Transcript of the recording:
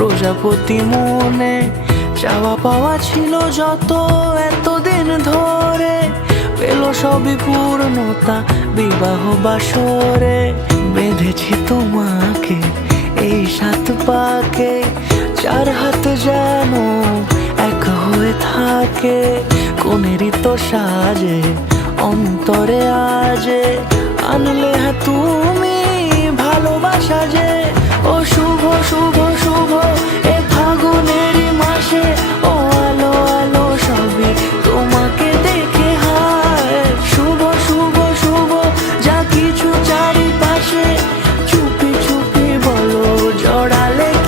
প্রজাপতি মনে চাওয়া পাওয়া ছিল যত এতদিন ধরে, পেল সবই পূর্ণতা বিবাহ বাসরে। বেঁধেছি তোমাকে এই 7 পাকে, 4 হাত যেন এক হয়ে থাকে। কোনেরই তো সাজে অন্তরে আজে আনলে হ্যাঁ তুমি ভালোবাসা যে। ও শুভ শুভ